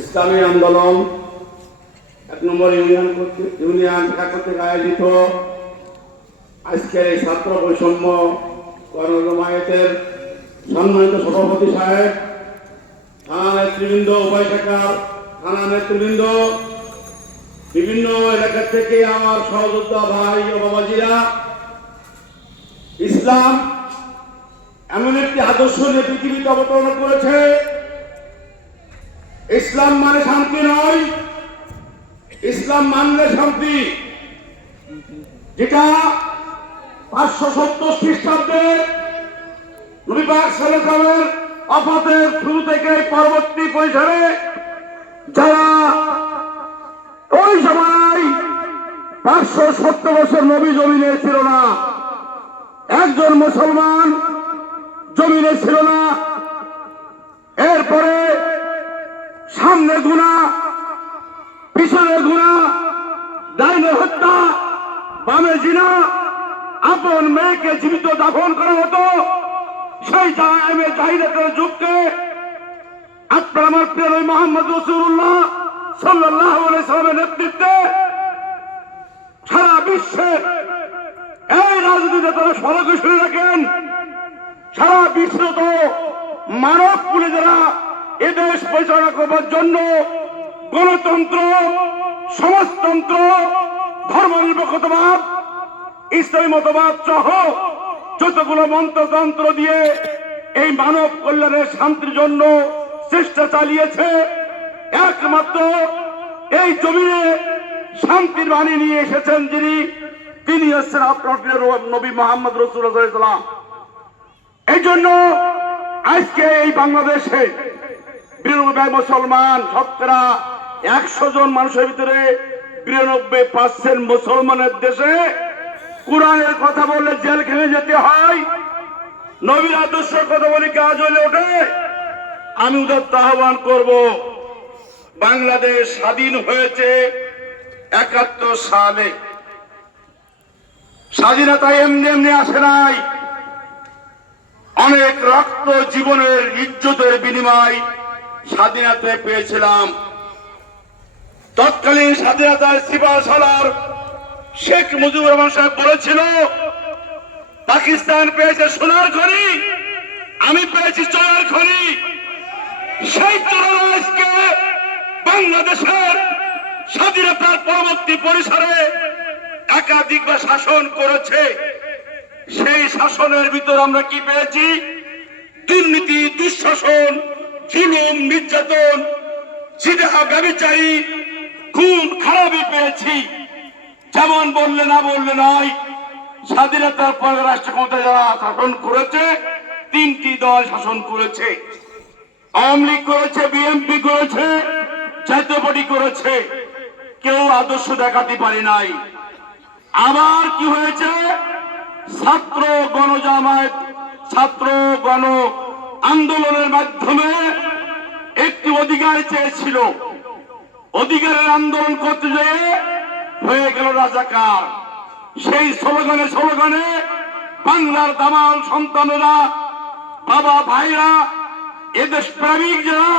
ইসলামী আন্দোলন ১ নম্বর ইউনিয়ন শাখা কর্তৃক আয়োজিত আজকের এই ছাত্র বৈষম্য কর্মজমায়েতের সম্মানিত সভাপতি সাহেব, থানা নেতৃবৃন্দ, উভয় শাখার থানা নেতৃবৃন্দ, বিভিন্ন এলাকা থেকে আমার সহযোদ্ধা ভাই ও বাবাজিরা, ইসলাম এমন একটি আদর্শ নিয়ে পৃথিবীতে অবতরণ করেছে। ইসলাম মানে শান্তি নয়, ইসলাম মানলে শান্তি, যেটা 570 খ্রিস্টাব্দে নবী পাক সাল্লাল্লাহু আলাইহি ওয়াসাল্লামের ওফাতের শুরু থেকে পরবর্তী পরিসরে যারা ওই সময় 570 বছর নবী জমিনে ছিল না, একজন মুসলমান জমিনে ছিল না। এরপরে সামনে গুনাহ, পিছনে গুনাহ, ডাইনে হত্যা, বামে জিনা, আপন মেয়েকে জীবিত দাফন করা হতো। সেই জাহিলিয়াতের যুগকে আপনার আমার প্রিয় মুহাম্মদ রাসূলুল্লাহ সাল্লাল্লাহু আলাইহি ওয়াসাল্লামের নেতৃত্বে সারা বিশ্বে এই রাজনীতিতে তারা সড়কে শুনে রাখেন। সারা বিশ্ব তো মানব পুলে যারা এদেশ পরিচালনা করবার জন্য গণতন্ত্র, সমাজতন্ত্র, ধর্মনিরপেক্ষতাবাদ, ইসলামী মতবাদ সহ যতগুলো মন্ত্রতন্ত্র দিয়ে এই মানব কল্যাণের শান্তির জন্য চেষ্টা চালিয়েছে, একমাত্র এই জমিনে শান্তির বাণী নিয়ে এসেছেন তিনি হচ্ছেন আপনার প্রিয় নবী মুহাম্মদ রাসূলুল্লাহ সাল্লাল্লাহু আলাইহি ওয়াসাল্লাম। এই জন্য আজকে এই বাংলাদেশে বিরানব্বই মুসলমান, শতকরা 100 জন মানুষের ভিতরে 92% মুসলমানের দেশে কোরআনের কথা বললে জেল খেলে যেতে হয়, নবীর আদর্শের কথা বলে কাজ হলে ওঠে। আমি উদাত্ত আহ্বান করব, বাংলাদেশ স্বাধীন হয়েছে 71 সালে। স্বাধীনতা এমনি এমনি আসে নাই, অনেক রক্ত, জীবনের ইজ্জতের বিনিময় স্বাধীনতা পেয়েছিলাম। তৎকালীন স্বাধীনতার সিপাহসালার শেখ মুজিবুর রহমান সাহেব বলেছিল, পাকিস্তান পেয়েছে সোনার খনি, আমি পেয়েছি চোরার খনি। সেই চোরারা আজকে বাংলাদেশের স্বাধীনতার পরবর্তী পরিসরে একাধিকবার শাসন করেছে। সেই শাসনের ভিতর আমরা কি পেয়েছি? দুর্নীতি, দুঃশাসন, জুলুম, নির্যাতন, জিনা, ব্যভিচারী, খুন খারাপি পেয়েছি। যেমন বললে না বললে নয়, স্বাধীনতার পরে রাষ্ট্র ক্ষমতায় যারা শাসন করেছে, 3টি দল শাসন করেছে। আওয়ামী লীগ করেছে, বিএনপি করেছে, জাতীয় পার্টি করেছে। কেউ আদর্শ দেখাতে পারে নাই। আবার কি হয়েছে? ছাত্র গণজামায়াত, ছাত্র গণ আন্দোলনের মাধ্যমে একটি অধিকার চেয়েছিল, অধিকারের আন্দোলন করতে যেয়ে হয়ে গেল রাজাকার। সেই স্লোগানে বাংলার দামাল সন্তানেরা, বাবা ভাইরা, এদেশ প্রেমিক যারা,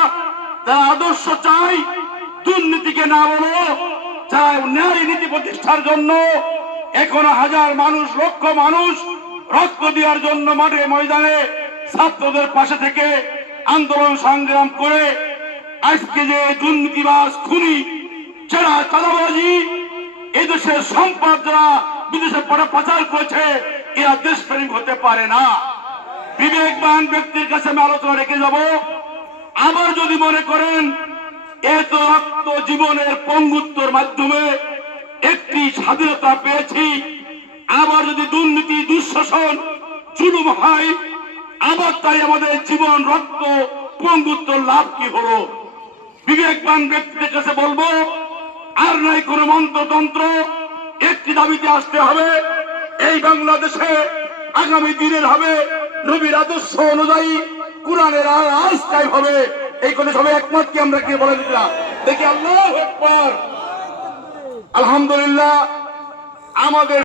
তারা আদর্শ চাই, দুর্নীতিকে না বলো, যারা ন্যায় নীতি প্রতিষ্ঠার জন্য এখনো হাজার মানুষ, লক্ষ মানুষ রক্ত দেওয়ার জন্য মাঠে ময়দানে ছাত্রদের পাশে থেকে আন্দোলন সংগ্রাম করে আজকে যে দুর্নীতিবাজ, খুনি, যারা চাঁদাবাজি, এদেশের সম্পদ যারা বিদেশে পাচার করেছে, এরা দেশপ্রেমিক হতে পারে না। বিবেকবান ব্যক্তির কাছে আমি আলোচনা রেখে যাব। আবার যদি মনে করেন এত রক্ত, জীবনের পঙ্গুত্বর মাধ্যমে একটি স্বাধীনতা পেয়েছি, আবার যদি দুর্নীতি, দুঃশাসন, জুলুম হয়, আবার তাই আমাদের জীবন, রক্ত, পঙ্গুত্ব লাভ কি হলো? বিবেকবান ব্যক্তিদের কাছে বলবো, আর নাই কোন মন্ত্রতন্ত্র, একটি দাবিতে আসতে হবে। এই বাংলাদেশে আগামী দিনের হবে নবীর আদর্শ অনুযায়ী কোরআনের রাজ কায়েম হবে। এই কথা সবাই একমত কি? আমরা কি বলে দিলাম? দেখি আল্লাহু আকবার, আলহামদুলিল্লাহ। আমাদের